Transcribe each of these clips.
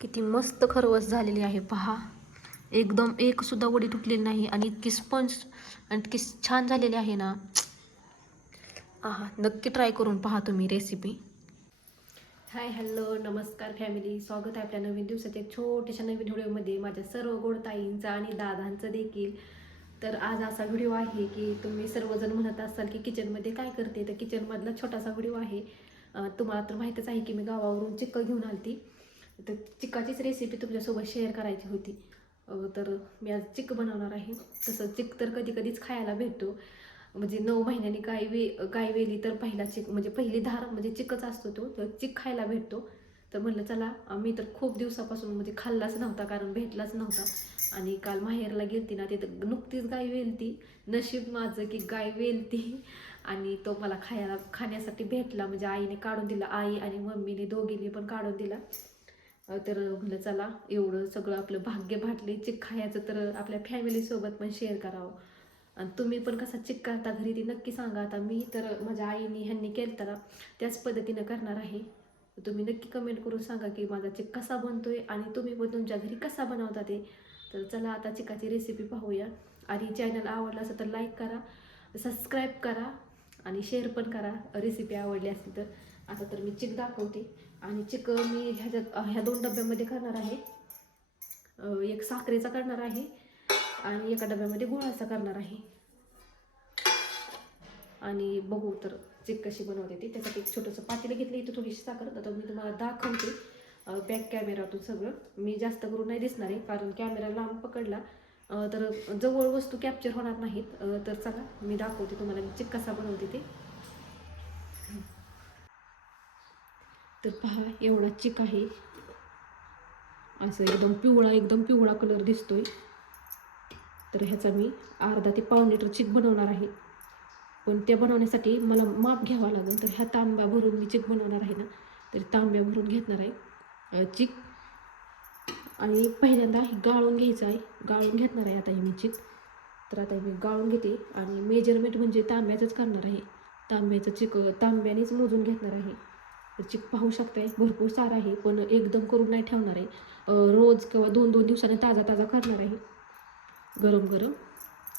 किती मस्त खरवस झालेली आहे पहा. एकदम एकसुद्धा वडी तुटलेली नाही आणि इतकी स्पंज आणि इतकी छान झालेली आहे ना. आहा नक्की ट्राय करून पहा तुम्ही रेसिपी हाय हॅलो नमस्कार फॅमिली स्वागत आहे आपल्या नवीन दिवसाच्या एक छोट्याशा नवीन व्हिडिओमध्ये. माझ्या सर्व गोड ताईंचा आणि दादांचं देखील. तर आज असा व्हिडिओ आहे की तुम्ही सर्वजण म्हणत असाल की किचनमध्ये काय करते? तर किचनमधला छोटासा व्हिडिओ आहे. तुम्हाला तर माहीतच आहे की मी गावावरून चिक्क घेऊन आलती. तर चिकाचीच रेसिपी तुमच्यासोबत शेअर करायची होती. तर मी आज चिक बनवणार आहे. तसं चिक तर कधी कधीच खायला भेटतो. म्हणजे नऊ महिन्यांनी गाय वे गाय वेली तर पहिला चिक म्हणजे पहिली धार म्हणजे चिकच असतो तो तर चिक खायला भेटतो. तर म्हणलं चला मी तर खूप दिवसापासून म्हणजे खाल्लाच नव्हता कारण भेटलाच नव्हता. आणि काल माहेरला गेलती ना तिथं नुकतीच गाय वेलती. नशीब माझं की गाय वेलती. आणि तो मला खायला खाण्यासाठी भेटला. म्हणजे आईने काढून दिला आई आणि मम्मीने दोघींनी पण काढून दिला. तर म्हणलं चला एवढं सगळं आपलं भाग्य भाटले चिक खायचं तर आपल्या फॅमिलीसोबत पण शेअर करावं. आणि तुम्ही पण कसा चिक करता घरी ती नक्की सांगा आता. मी तर माझ्या आईने ह्यांनी केलं तर त्याच पद्धतीनं करणार आहे. तुम्ही नक्की कमेंट करून सांगा की माझा चिक कसा बनतो आहे आणि तुम्ही पण तुमच्या घरी कसा बनवता ते. तर चला आता चिकाची रेसिपी पाहूया. आणि चॅनल आवडला असेल तर लाईक करा सबस्क्राईब करा आणि शेअर पण करा. रेसिपी आवडली असेल तर. आता तर मी चिक दाखवते. आणि चिक मी ह्याच्यात ह्या दोन डब्यामध्ये करणार आहे. एक साखरेचा करणार आहे आणि एका डब्यामध्ये गुळाचा करणार आहे. आणि बघू तर चिक कशी बनवते ती. त्यासाठी एक छोटंसं पातेलं घेतलं इथं थोडीशी साखर. आता मी तुम्हाला दाखवते बॅक कॅमेरातून सगळं. मी जास्त करून नाही दिसणार आहे कारण कॅमेरा लांब पकडला. तर जवळ वस्तू कॅप्चर होणार नाहीत. तर चला मी दाखवते तुम्हाला मी चिक कसा बनवते ते. तर पहा एवढा चिक आहे. असं एकदम पिवळा एकदम पिवळा कलर दिसतोय. तर ह्याचा मी अर्धा ते पाव लिटर चिक बनवणार आहे. पण ते बनवण्यासाठी मला माप घ्यावा लागेल. तर ह्या तांब्या भरून मी चिक बनवणार आहे ना. तर तांब्या भरून घेणार आहे चिक. आणि पहिल्यांदा गाळून घ्यायचं आहे. गाळून घेतणार आहे आता हे मी चिक. तर आता मी गाळून घेते आणि मेजरमेंट म्हणजे तांब्याचंच करणार आहे. तांब्याचं चिक तांब्यानेच मोजून घेणार आहे. चिक पाहू शकताय भरपूर सारा आहे पण एकदम करून नाही ठेवणार आहे. रोज किंवा दोन दोन दिवसाने ताजा ताजा करणार आहे. गरम गरम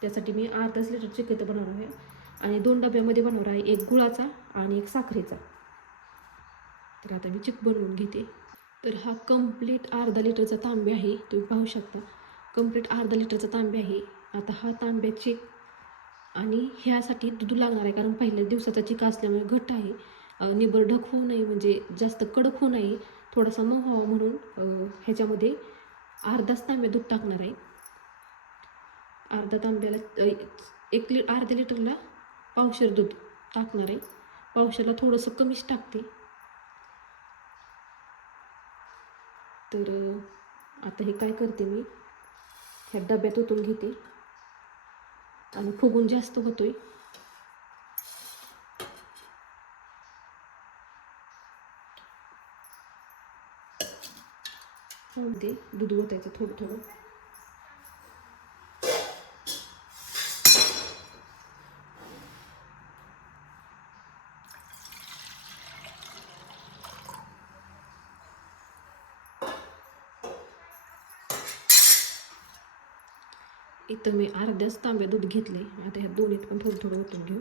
त्यासाठी मी अर्धाच लिटर चिक इथं बनवणार आहे. आणि दोन डब्यामध्ये बनवणार आहे एक गुळाचा आणि एक साखरेचा. तर आता मी चिक बनवून घेते. तर हा कंप्लीट अर्धा लिटरचा तांबे आहे तुम्ही पाहू शकता. कंप्लीट अर्धा लिटरचा तांबे आहे. आता हा तांब्या चिक आणि ह्यासाठी दूध लागणार आहे कारण पहिल्या दिवसाचा चिका असल्यामुळे घट्ट आहे. निबरढक निबर होऊ नये म्हणजे जास्त कडक होऊ नये थोडासा मऊ व्हावा म्हणून ह्याच्यामध्ये अर्धाच तांब्या दूध टाकणार आहे. अर्धा तांब्याला एक लि अर्ध्या लिटरला पावशेर दूध टाकणार आहे. पावशेरला थोडंसं कमीच टाकते. तर आता हे काय करते मी ह्या डब्यात ओतून घेते. आणि फुगून जास्त होतोय. ते दूध ओतायचं थोडं थोडं. इथं मी अर्ध्याच तांब्या दूध घेतले आता ह्या दोन्हीत पण थोडं थोडं ओतून घेऊ.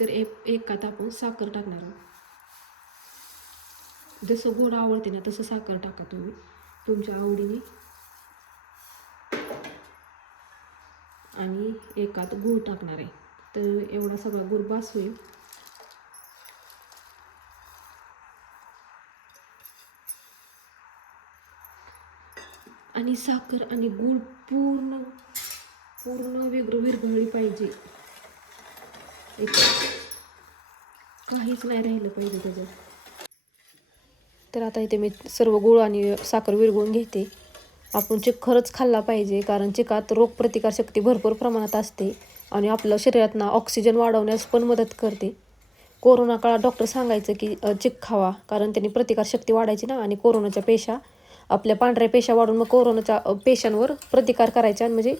तर एक एकात आपण साखर टाकणार आहोत. जसं गोड आवडते ना तसं साखर टाका तुम्ही. तुमच्या आवडीने. आणि एकात गूळ टाकणार आहे. तर एवढा सगळा गूळ बास होईल. आणि साखर आणि गूळ पूर्ण पूर्ण वेगळं विरघळली पाहिजे. काहीच नाही राहिलं पाहिजे त्याच्यात. तर आता इथे मी सर्व गुळ आणि साखर विरघळून घेते. आपण चिक खरंच खाल्ला पाहिजे कारण चिकात रोगप्रतिकारशक्ती भरपूर प्रमाणात असते आणि आपलं शरीरातना ऑक्सिजन वाढवण्यास पण मदत करते. कोरोना काळात डॉक्टर सांगायचं की चिक खावा कारण त्यांनी प्रतिकारशक्ती वाढायची ना आणि कोरोनाच्या पेशा आपल्या पांढऱ्या पेशा वाढून मग कोरोनाच्या पेशांवर प्रतिकार करायच्या आणि म्हणजे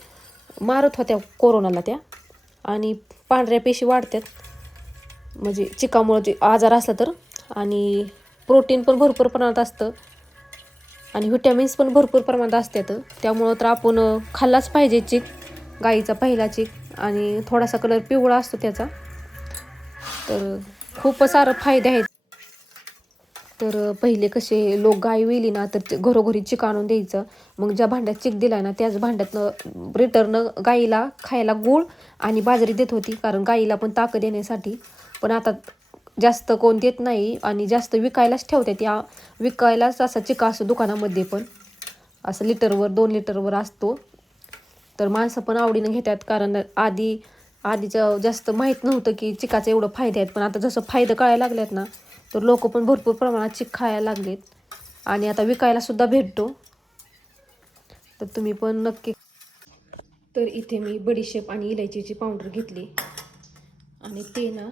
मारत होत्या कोरोनाला त्या. आणि पांढऱ्या पेशी वाढतात. म्हणजे चिकामुळं जे आजार असला तर. आणि प्रोटीन पण भरपूर प्रमाणात असतं. आणि व्हिटॅमिन्स पण भरपूर प्रमाणात असतात. त्यामुळं तर आपण खाल्लाच पाहिजे चिक. गाईचा पहिला चिक आणि थोडासा कलर पिवळा असतो त्याचा. तर खूप सारं फायदे आहेत. तर पहिले कसे लोक गाय वेली ना तर घरोघरी चिक आणून द्यायचं. मग ज्या भांड्यात चिक दिला ना त्याच भांड्यातनं रिटर्न गाईला खायला गूळ आणि बाजरी देत होती. कारण गाईला पण ताकद येण्यासाठी. पण आता जास्त कोण देत नाही आणि जास्त विकायलाच ठेवतात. त्या विकायलाच असा चिका असतो दुकानामध्ये पण. असं लिटरवर दोन लिटरवर असतो. तर माणसं पण आवडीनं घेतात. कारण आधी आधीच्या जास्त माहीत नव्हतं की चिकाचे एवढं फायदे आहेत पण आता जसं फायदे कळायला लागल्यात ना तर लोक पण भरपूर प्रमाणात चिक खायला लागलेत. आणि आता विकायला सुद्धा भेटतो. तर तुम्ही पण नक्की तर इथे मी बडीशेप आणि इलायचीची पावडर घेतली. आणि ते ना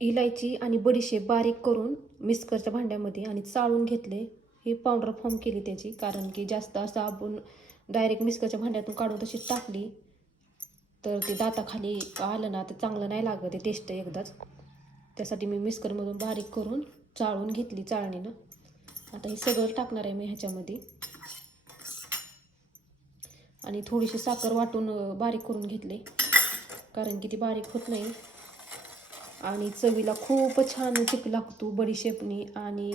इलायची आणि बडीशेप बारीक करून मिक्सरच्या भांड्यामध्ये आणि चाळून घेतले. ही पावडर फॉर्म केली त्याची कारण की जास्त असं आपण डायरेक्ट मिक्सरच्या भांड्यातून काढून तशी टाकली तर ते दाताखाली आलं ना तर चांगलं नाही लागत ते टेस्ट एकदाच. त्यासाठी मी मिक्सरमधून बारीक करून चाळून घेतली चाळणीनं. आता हे सगळं टाकणार आहे मी ह्याच्यामध्ये. आणि थोडीशी साखर वाटून बारीक करून घेतले. कारण की ती बारीक होत नाही. आणि चवीला खूप छान चिक लागतो बडीशेपनी आणि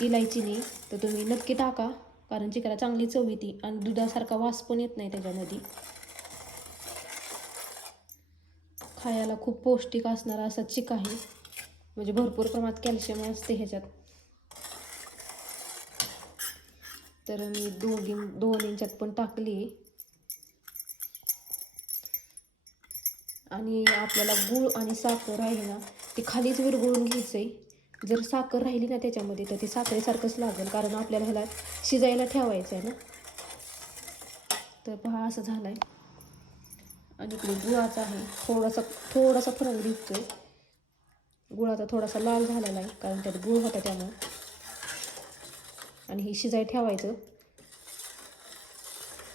इलायचीनी. तर तुम्ही नक्की टाका कारण चिकला चांगली चव येते आणि दुधासारखा वास पण येत नाही त्याच्यामध्ये. खायला खूप पौष्टिक असणारा असा चिक आहे. म्हणजे भरपूर प्रमाणात कॅल्शियम असते ह्याच्यात. तर मी दोघी दोन इंचात पण टाकली. आणि आपल्याला गूळ आणि साखर आहे ना ती खालीच विरघळून घ्यायचं आहे जर साखर राहिली ना त्याच्यामध्ये तर ती साखरेसारखंच लागेल कारण आपल्याला ह्याला शिजायला ठेवायचं आहे ना. तर पहा असं झालं आहे आणि इकडे गुळाचा आहे थोडासा थोडासा फरक गुळ गुळाचा थोडासा लाल झालेला आहे कारण त्यात गुळ होता त्यामुळं. आणि हे शिजाय ठेवायचं.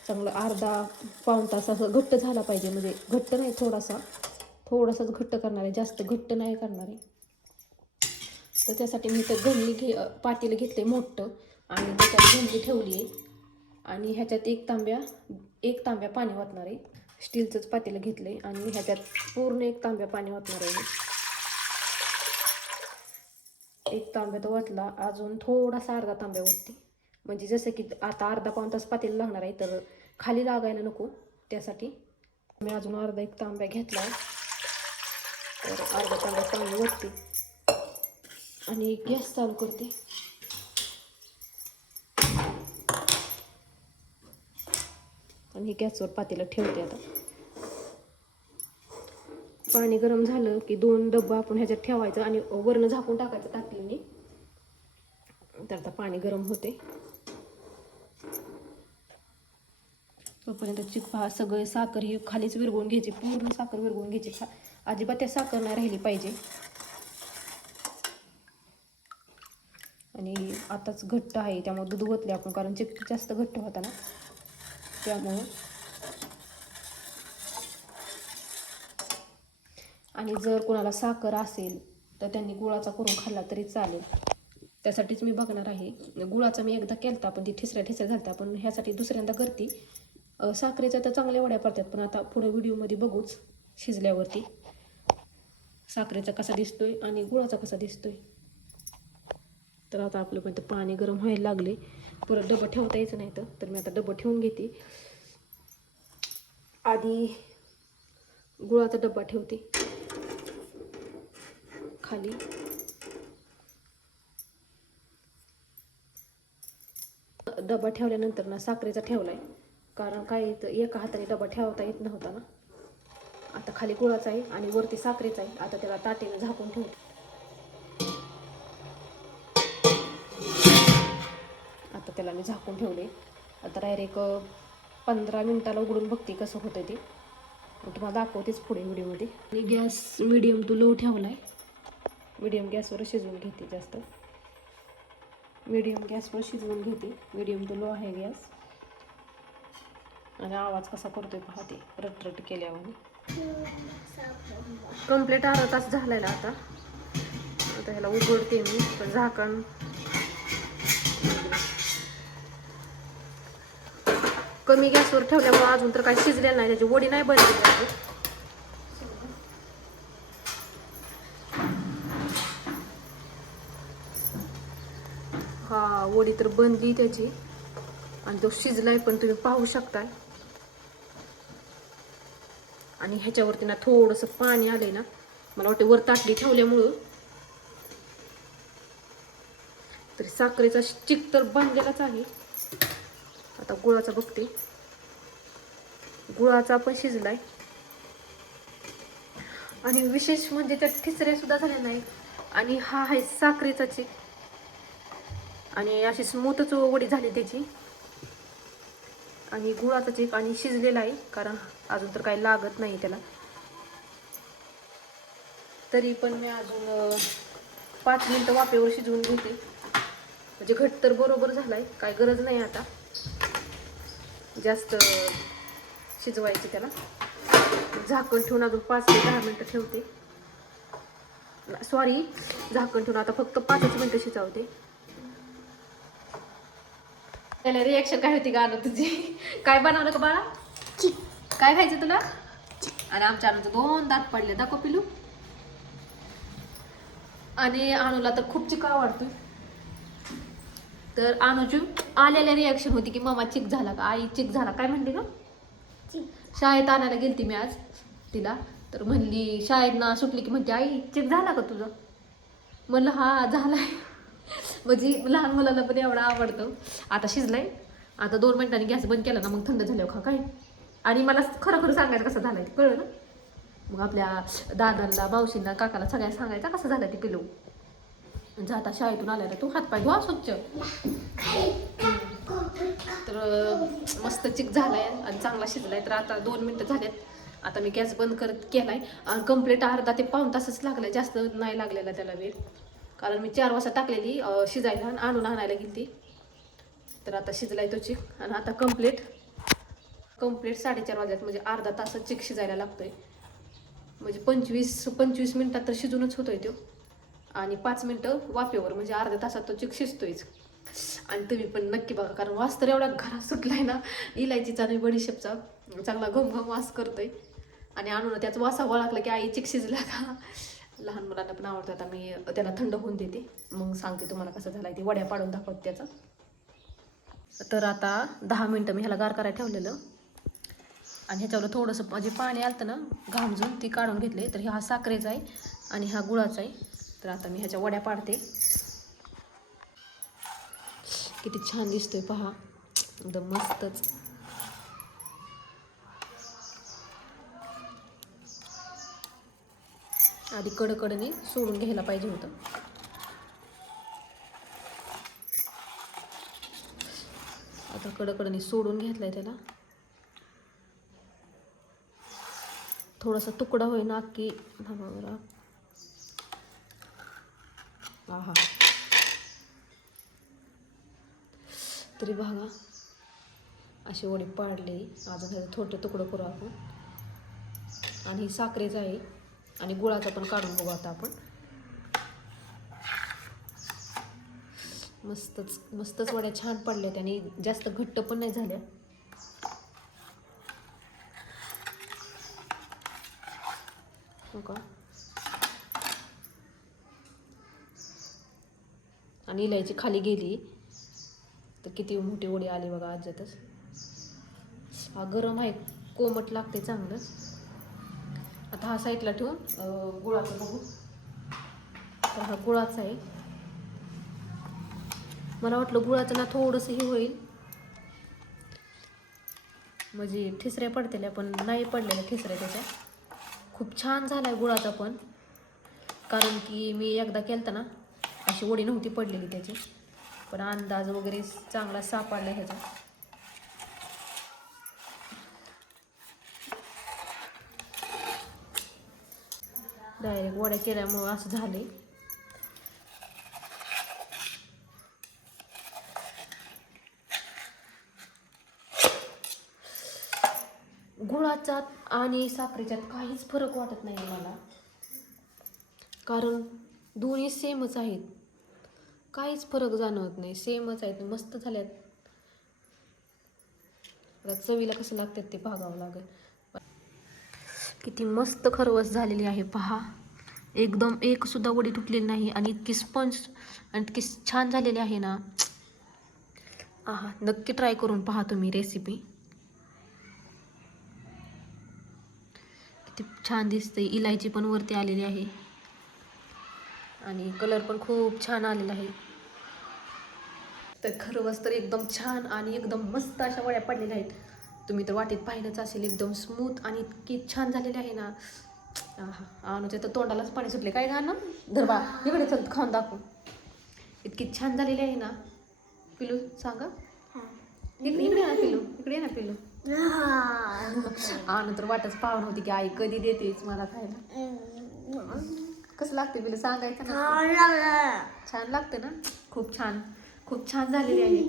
चांगलं अर्धा पाऊण तास असं घट्ट झाला पाहिजे म्हणजे घट्ट नाही थोडासा. थोडासाच घट्ट करणार आहे जास्त घट्ट नाही करणार. आहे तर त्यासाठी मी तर गणली घे पातेलं घेतले मोठं आणि त्याच्यात गणली ठेवली आहे. आणि ह्याच्यात एक तांब्या एक तांब्या पाणी वाटणार आहे. स्टीलचंच पातेलं घेतलं आहे आणि ह्याच्यात पूर्ण एक तांब्या पाणी वाटणार आहे. एक तांब्या तो वाटला अजून थोडासा अर्धा तांब्या वरती म्हणजे जसं की आता अर्धा पाऊण तास पातेल लागणार आहे तर खाली लागायला नको. त्यासाठी मी अजून अर्धा एक तांब्या घेतला. तर अर्धा तांब्या पाणी वरती आणि गॅस चालू करते. आणि गॅसवर पातेलं ठेवते आता. पाणी गरम झालं की दोन डब्बा आपण ह्याच्यात ठेवायचं आणि वरनं झाकून टाकायचं टाकलीने तर आता पाणी गरम होते. तोपर्यंत चिकपा सगळे साखर ही खालीच विरघळून घ्यायची पूर्ण साखर विरगून घ्यायची. खा अजिबात त्या साखर नाही राहिली पाहिजे. आणि आताच घट्ट आहे त्यामुळे दूध ओतले आपण कारण चिक जास्त घट्ट होता ना त्यामुळं आणि जर कोणाला साखर असेल तर त्यांनी गुळाचा करून खाल्ला तरी चालेल. त्यासाठीच मी बघणार आहे. गुळाचा मी एकदा केलता पण ती ठिसऱ्या ठिसऱ्या झालता. पण ह्यासाठी दुसऱ्यांदा करते. साखरेच्या तर चांगल्या वड्या पडतात पण आता पुढे व्हिडिओमध्ये बघूच शिजल्यावरती. साखरेचा कसा दिसतोय आणि गुळाचा कसा दिसतोय. तर आता आपलं पण ते पाणी गरम व्हायला लागले. परत डबं ठेवता यायचं नाही तर. तर मी आता डबं ठेवून घेते. आधी गुळाचा डब्बा ठेवते. खाली. डबा ठेवल्यानंतर ना साखरेचा ठेवला आहे कारण काय एका हाताने डबा ठेवता येत नव्हता ना. आता खाली गुळाचा आहे आणि वरती साखरेचा आहे. आता त्याला ताटेने झाकून ठेवते. आता त्याला मी झाकून ठेवले. आता डायरेक्ट पंधरा मिनिटाला उघडून बघते कसं होतं ते. मग तुम्हाला दाखवतेच पुढे व्हिडिओमध्ये. आणि गॅस मिडियम टू लो ठेवला आहे मिडियम गॅसवर शिजवून घेते जास्त. मिडियम गॅसवर शिजवून घेते. मिडियम टू लो आहे गॅस आणि आवाज कसा करतोय पाहते रटरट केल्यावर कंप्लीट अर्धा तास झालेला आता. आता ह्याला उघडते मी पण झाकण. कमी गॅसवर ठेवल्यामुळे अजून तर काही शिजलेलं नाही त्याची वडी नाही बनली अजून. हा वडी तर बनली त्याची. आणि तो शिजलाय पण तुम्ही पाहू शकताय. आणि ह्याच्यावरती ना थोडंसं पाणी आलंय ना मला वाटतं वर ताटली ठेवल्यामुळं. तरी साखरेचा चिक तर बनलेलाच आहे. आता गुळाचा बघते. गुळाचा पण शिजलाय. आणि विशेष म्हणजे त्यात ठिसऱ्या सुद्धा झाल्या नाही आणि हा आहे साखरेचा चिक. आणि अशी स्मूथच वडी झाली त्याची. आणि गुळाचा चिक आणि शिजलेला आहे कारण अजून तर काही लागत नाही त्याला. तरी पण मी अजून पाच मिनटं वाफेवर शिजवून घेते. म्हणजे घट तर बरोबर झालाय काय गरज नाही आता. जास्त शिजवायची त्याला. झाकण ठेवून अजून पाच ते दहा मिनटं ठेवते. सॉरी झाकण ठेवून आता फक्त पाचच मिनटं शिजवते. त्याला रिॲक्शन काय होती गाणं तुझी? काय बनवलं का बाळा? काय खायचं तुला? आणि आमच्या अनुचं दोन दात पडले दाखव पिलू. आणि अनुला तर खूप चिक आवडतोय तर अनुची आलेल्या रिॲक्शन होती की मामा चिक झाला का? आई चिक झाला. काय म्हणली का शाळेत आणायला गेलती मी आज तिला. तर म्हणली शाळेत ना सुटली की म्हणते आई चिक झाला का तुझं? म्हणलं हा झालाय. म्हणजे लहान मुलाला पण एवढा आवडतं. आता शिजलाय. आता दोन मिनिटांनी गॅस बंद केला ना मग थंड झाल्यावर खा काय? आणि मला खरं खरं सांगायचं कसं झालंय ते कळलं ना? मग आपल्या दादांना मावशींना काकाला सगळ्या सांगायचा कसं झालं ते पिलू. म्हणजे जाता शाळेतून आल्याला तू हातपाय धुवा स्वच्छ. तर मस्त चिक झालाय आणि चांगला शिजलाय. तर आता दोन मिनटं झाल्यात आता मी गॅस बंद करत केलाय. आणि कंप्लीट अर्धा ते पाऊन तासच लागलाय. जास्त नाही लागलेला त्याला वेळ. कारण मी चार वाजता टाकलेली शिजायला आणि आणून आणायला गेली तर आता शिजलाय तो चिक आणि आता कंप्लीट कंप्लीट साडेचार वाजल्यात म्हणजे अर्धा तासात चिक शिजायला लागतोय. म्हणजे पंचवीस पंचवीस मिनटात तर शिजूनच होतोय तो. आणि पाच मिनटं वाफेवर म्हणजे अर्ध्या तासात तो चिक शिजतोयच. आणि तुम्ही पण नक्की बघा कारण वास तर एवढा घरात सुटलाय ना इलायचीचा आणि बडीशेपचा चांगला घमघम वास करतोय. आणि आणून त्याचा वासा ओळखला की आई चिक शिजला का? लहान मुलांना पण आवडतं आता मी त्याला थंड होऊन देते. मग सांगते तुम्हाला कसं झालं आहे ते. वड्या पाडून दाखवत त्याचा. तर आता दहा मिनटं मी ह्याला गार करायला ठेवलेलं. आणि ह्याच्यावर थोडंसं म्हणजे पाणी आलं ना घामजून ती काढून घेतले. तर हा साखरेचा आहे आणि हा गुळाचा आहे. तर आता मी ह्याच्या वड्या पाडते. किती छान दिसतोय पहा. एकदम मस्तच. आधी कडकडने सोडून घ्यायला पाहिजे होतं. आता कडकडने सोडून घेतलाय त्याला. थोडासा तुकडा होईल ना की थांबा बरं आहा. तरी बघा. अशी वडी पाडली. अजून थोडे तुकडं करू आपण. आणि ही साखरेचं आहे. आणि गुळाचा पण काढून बघू आता आपण. मस्तच मस्तच वड्या छान पडल्यात आणि जास्त घट्ट पण नाही झाल्या. हो का? आणि इलायची खाली गेली. तर किती मोठी वडी आली बघा आज्यातच हा गरम आहे. कोमट लागते चांगलंच आता हा साईडला ठेवून गुळाचं बघू. तर हा गुळाचा आहे. मला वाटलं गुळाचं ना थोडंसं हे होईल. म्हणजे ठिसऱ्या पडतेल्या पण नाही पडलेल्या ठिसऱ्या त्याच्या. खूप छान झाला आहे गुळाचा पण. कारण की मी एकदा केलता ना अशी ओढी नव्हती पडलेली त्याची. पण अंदाज वगैरे चांगला सापडला ह्याचा. डायरेक्ट वड्या केल्यामुळं असं झाले गुळाचा आणि साखरेच्यात काहीच फरक वाटत नाही मला. कारण दोन्ही सेमच आहेत. काहीच फरक जाणवत नाही. सेमच आहेत. मस्त झाल्यात. चवीला कसं लागतात ते बघावं लागेल. किती मस्त खरवस झालेली आहे पहा. एकदम एकसुद्धा वडी तुटलेली नाही आणि इतकी स्पंज आणि इतकी छान झालेली आहे ना. आहा नक्की ट्राय करून पहा तुम्ही रेसिपी किती छान दिसते इलायची पण वरती आलेली आहे. आणि कलर पण खूप छान आलेला आहे. तर खरवस तर एकदम छान आणि एकदम मस्त अशा वड्या पडलेल्या आहेत. तुम्ही तर वाटेत पाहिलंच असेल एकदम स्मूथ आणि इतकी छान झालेली आहे ना. आहा अनुच्या तर तोंडालाच पाणी सुटले काय घाल ना धरबा इकडे चल खाऊन दाखव. इतकी छान झालेली आहे ना. पिलू सांगा. इकडे ना पिलू. इकडे ना पिलू. आनु तर वाटच पाहून होती की आई कधी देतेच मला खायला. कसं लागते पिलू सांगायचं ना? छान लागते ना? खूप छान. खूप छान झालेली आहे.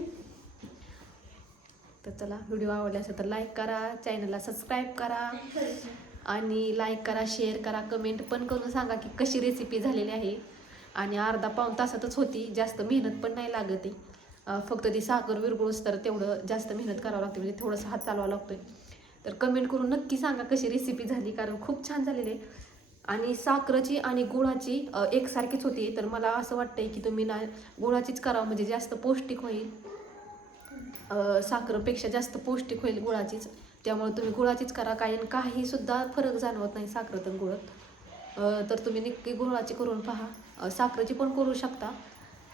तर चला व्हिडिओ आवडला असेल तर लाईक करा चॅनलला सबस्क्राईब करा आणि लाईक करा शेअर करा कमेंट पण करून सांगा की कशी रेसिपी झालेली आहे. आणि अर्धा पाऊण तासातच होती जास्त मेहनत पण नाही लागत आहे. फक्त ती साखर विरगुळूस तर तेवढं जास्त मेहनत करावं लागते म्हणजे थोडंसं हात चालवावं आहे तर कमेंट करून नक्की सांगा कशी रेसिपी झाली कारण खूप छान झालेली आहे. आणि साखरेची आणि गुळाची एकसारखीच होती तर मला असं वाटतंय की तुम्ही ना गुळाचीच करावं म्हणजे जास्त पौष्टिक होईल. साखरपेक्षा जास्त पौष्टिक होईल गुळाचीच. त्यामुळे तुम्ही गुळाचीच करा कारण काही सुद्धा फरक जाणवत नाही साखर तर गुळात तर तुम्ही नक्की गुळाची करून पहा. साखरेची पण करू शकता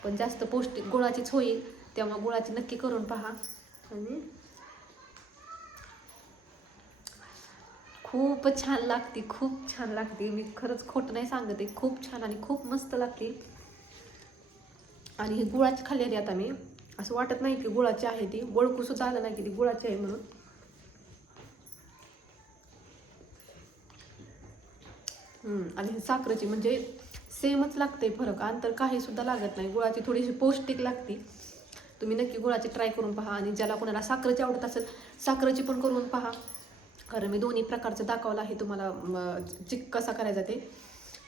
पण जास्त पौष्टिक गुळाचीच होईल. त्यामुळे गुळाची नक्की करून पहा. आणि खूप छान लागते खूप छान लागते. मी खरंच खोटं नाही सांगते खूप छान आणि खूप मस्त लागते आणि ही गुळाची खाल्लेली आता मी. असं वाटत नाही की गुळाची आहे ती. ओळखू सुद्धा आलं नाही की ती गुळाची आहे म्हणून. आणि साखरेची म्हणजे सेमच लागते फरक. अंतर काही सुद्धा लागत नाही. गुळाची थोडीशी पौष्टिक लागते. तुम्ही नक्की गुळाची ट्राय करून पहा. आणि ज्याला कोणाला साखरेची आवडत असेल साखरेची पण करून पहा. कारण मी दोन्ही प्रकारचं दाखवलं आहे तुम्हाला. चिक कसा करायचा ते.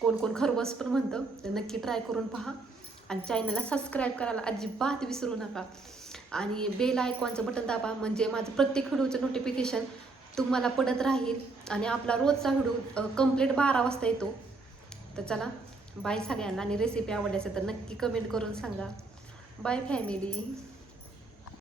कोण कोण खरवस पण म्हणतं. तर नक्की ट्राय करून पहा. आणि चॅनलला सबस्क्राईब करायला अजिबात विसरू नका. आणि बेल आयकॉनचं बटन दाबा म्हणजे माझं प्रत्येक व्हिडिओचं नोटिफिकेशन तुम्हाला पडत राहील. आणि आपला रोजचा व्हिडिओ कंप्लीट बारा वाजता येतो. तर चला बाय सगळ्यांना. आणि रेसिपी आवडली असेल तर नक्की कमेंट करून सांगा. Bye family